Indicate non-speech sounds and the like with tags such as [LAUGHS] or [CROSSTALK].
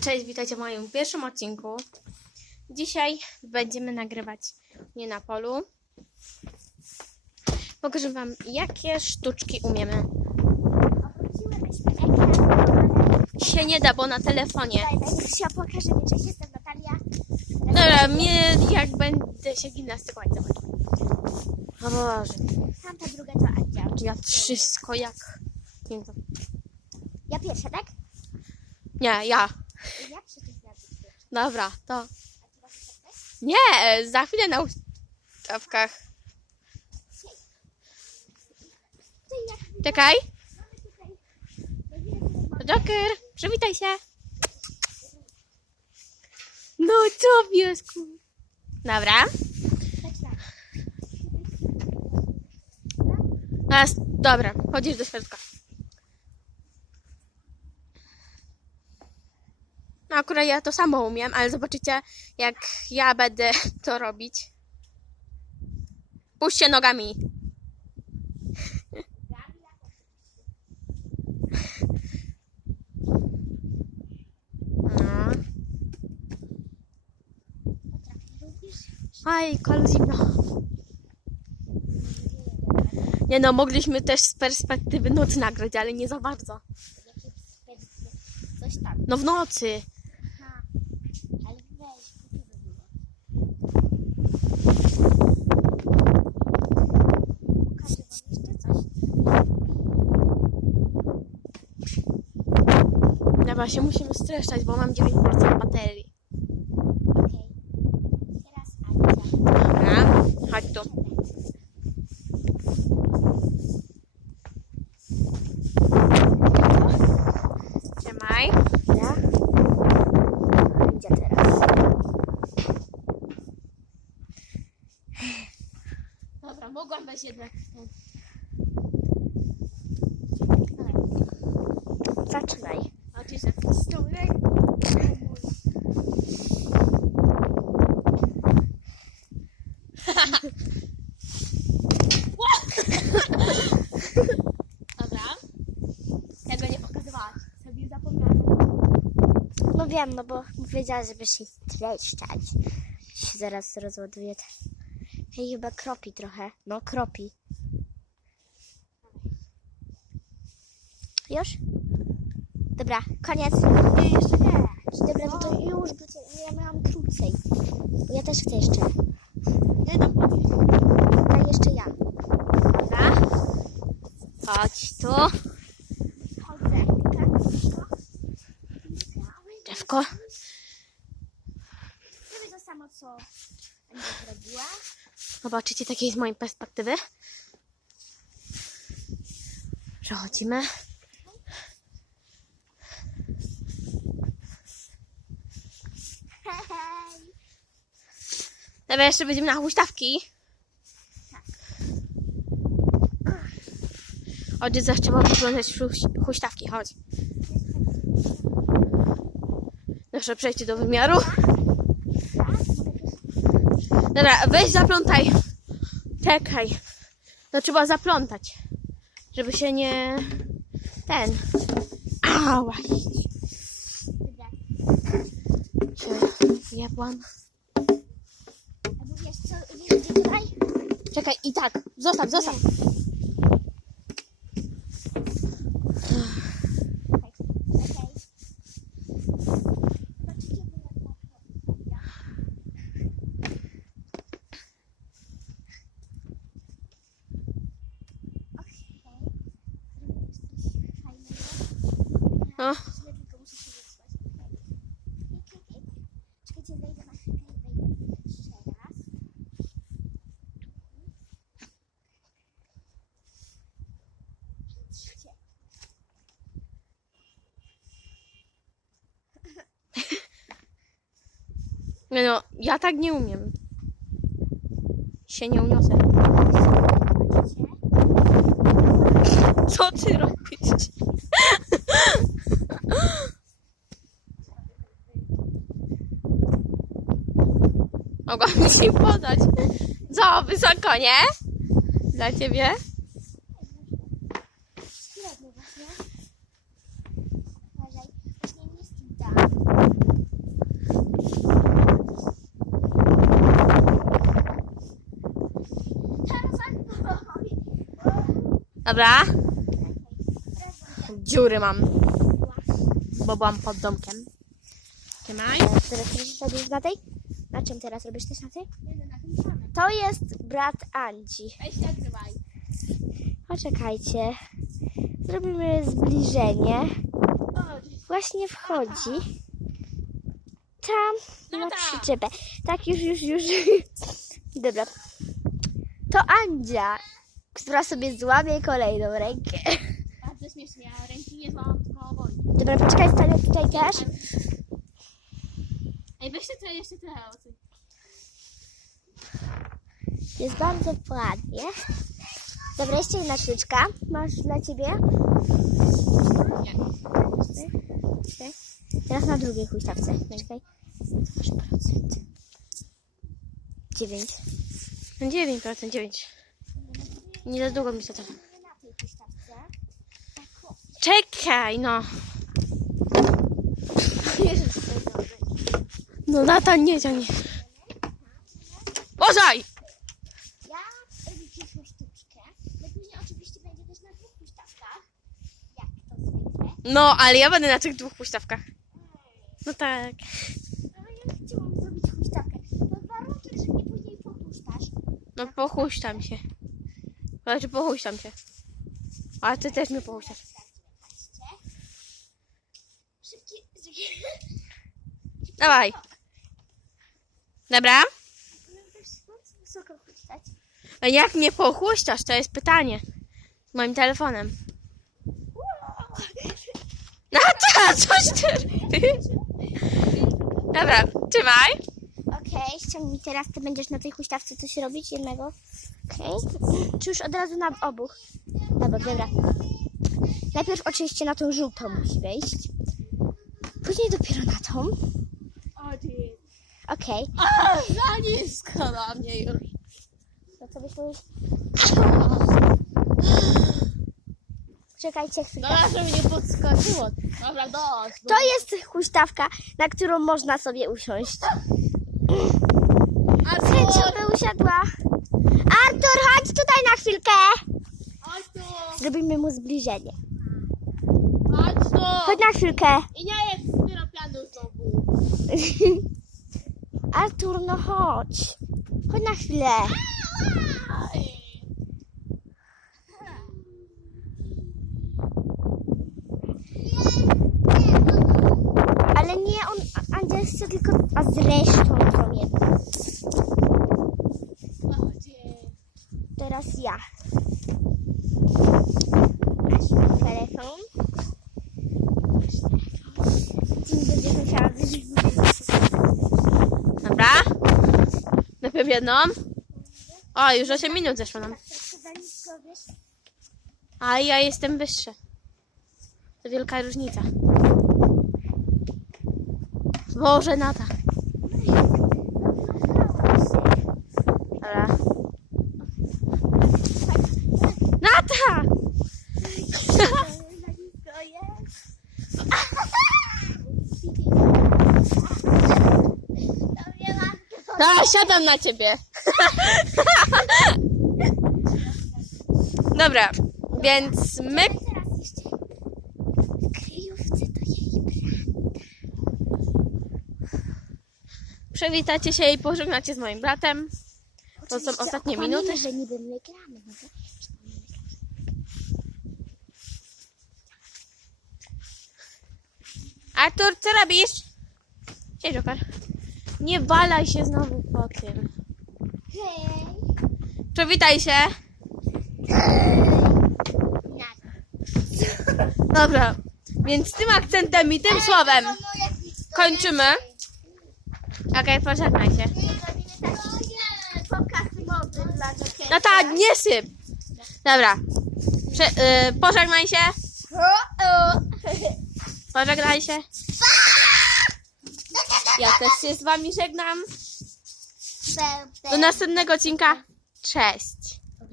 Cześć, witajcie w moim pierwszym odcinku. Dzisiaj będziemy nagrywać nie na polu. Pokażę Wam, jakie sztuczki umiemy. Się nie da, bo na telefonie. się pokażemy, cześć, jestem Natalia. Dobra, mnie jak będę się gimnastykować, zobacz. O Boże, Tamta druga to Andzia. ja wszystko jak... Nie, to- Ja pierwsza, tak? nie, ja. Ja przecież miałam być pierwsza. Dobra, to... A ty masz tak? Nie, za chwilę na ustawkach. Czekaj. mamy tutaj... Joker, przywitaj się. No co, piesku? Dobra. zaczynamy. Teraz, dobra, chodzisz do środka. No akurat ja to samo umiem, ale zobaczycie, jak ja będę [LAUGHS] to robić. Puśćcie nogami. No. Aj, kol zimno. Nie no, mogliśmy też z perspektywy nocy nagrać, ale nie za bardzo. Coś tam. No w nocy. Aha. Ale weź, głupio by było. Pokażę wam jeszcze coś. Dobra, się musimy streszczać, bo mam 9% baterii. Okej. Teraz. Dobra, chodź tu. Trzymaj. Ja? Andzia teraz. Dobra, mogłam wejść jednak. Zaczynaj. Oczywiście. Stołek. [LAUGHS] Dobra. Tego nie pokazywałaś. Sobie zapomniałam. No wiem, no bo wiedziała, żeby się streszczać. Się zaraz rozładuje. Hej, chyba kropi trochę. No, kropi. Już? Dobra, koniec. Nie, jeszcze nie. Dobra, no to już, bo ja miałam krócej. Bo ja też chcę jeszcze. Nie no, Dobra, jeszcze ja. Dobra. Chodź tu. Chodzę. Drzewko. Zrobię to samo, co Ania zrobiła. Zobaczycie takie z mojej perspektywy. Przechodzimy. Hej. Dobra, jeszcze będziemy na huśtawki. Chodź, zaś trzeba oglądać huś- huśtawki, chodź. Proszę przejście do wymiaru. Dobra, weź zaplątaj. Czekaj. To trzeba zaplątać. Żeby się nie... Ten... Ała. Się jebłam. Czekaj, i tak. Zostaw, zostaw. Okej. Zobaczycie, bo jak na to. Okej. Zrobię też coś fajnego. No. Źle tylko muszę się wysłać. Okej. Klik, klik, klik. Czekajcie, wejdę na chwilkę i wejdę jeszcze raz. Patrzcie. Nie no, ja tak nie umiem. Się nie uniosę. Co ty robisz? Mogłam ci podać. Co, wysoko, nie? Dla ciebie? Właśnie. Uważaj, właśnie nie jest tam. Dobra. Dziury mam, bo byłam pod domkiem. Trzymaj. Teraz robisz na tej? Na czym teraz robisz też na tej? To jest brat Andzi. Poczekajcie. Zrobimy zbliżenie. Właśnie wchodzi. Tam No na tak. przyczepę. Tak, już, już, już. [LAUGHS] Dobra. To Andzia, która sobie złamie kolejną rękę. Bardzo śmiesznie, ja ręki nie złamam, tylko boli. Dobra, poczekaj, stanę tutaj też. Ej, weźcie to jeszcze trochę ocen. Jest bardzo ładnie. Dobra, jeszcze jedna szyczka. Masz dla ciebie? Nie. Czekaj. Teraz na drugiej huśtawce. Czekaj. Masz procent. Dziewięć. 9%, 9. Nie za długo mi to tej huśtawce. Czekaj, no. No Natan nie ciągnie. Bożaj! Ja robię pierwszą sztuczkę. No później oczywiście będzie też na dwóch huśtawkach. Jak to zwykle. No, ale ja będę na tych dwóch puśtawkach. No tak. Ale ja chciałam zrobić huśtawkę. To warunkiem, że mnie później podusztasz. No pochuśtam się. Znaczy pochuśtam się. Ale ty też mnie pochuśtasz. Dawaj. Dobra. A jak mnie pochuśtasz, to jest pytanie. Moim telefonem. Nata, coś ty? Dobra, trzymaj. Okej, ściągnij teraz. Ty będziesz na tej huśtawce coś robić jednego. Okej. Czy już od razu na obu? Dobra, dobra. Najpierw oczywiście na tą żółtą musi wejść. Później dopiero na tą. Okej. A, [LAUGHS] za nisko na mnie już. No co byś powiedział? Czekajcie chwilę. Dobra, żeby nie podskoczyło. Dobra, dość. To jest huśtawka, na którą można sobie usiąść. By usiadła. Artur, chodź tutaj na chwilkę. Chodź tu, Zrobimy mu zbliżenie. chodź tu. Chodź na chwilkę. I nie jest styropianu znowu. [LAUGHS] Artur, no chodź. Chodź na chwilę. Ale nie, on, chce tylko, a zresztą to. Teraz ja. Masz mój telefon. Mi będziesz musiała Dobra. Najpierw jedną. O, już 8 minut zeszło nam. A ja jestem wyższy. To wielka różnica. Boże, Nata. Dobra. Nata! No, siadam na ciebie. [LAUGHS] Dobra, więc my... Teraz jeszcze w kryjówce to jej brat. Przywitacie się i pożegnacie z moim bratem. To są Oczywiście ostatnie okłamiemy, minuty. że niby my gramy. No to... Artur, co robisz? Cześć, Joker. Nie walaj się znowu po tym. Hej! Przywitaj się. Na Dobra, więc tym akcentem i tym słowem kończymy. Okej, pożegnaj się. No tak, nie syp. Dobra, Prze- y, pożegnaj się. Pożegnaj się. Ja też się z wami żegnam. Do następnego odcinka. Cześć.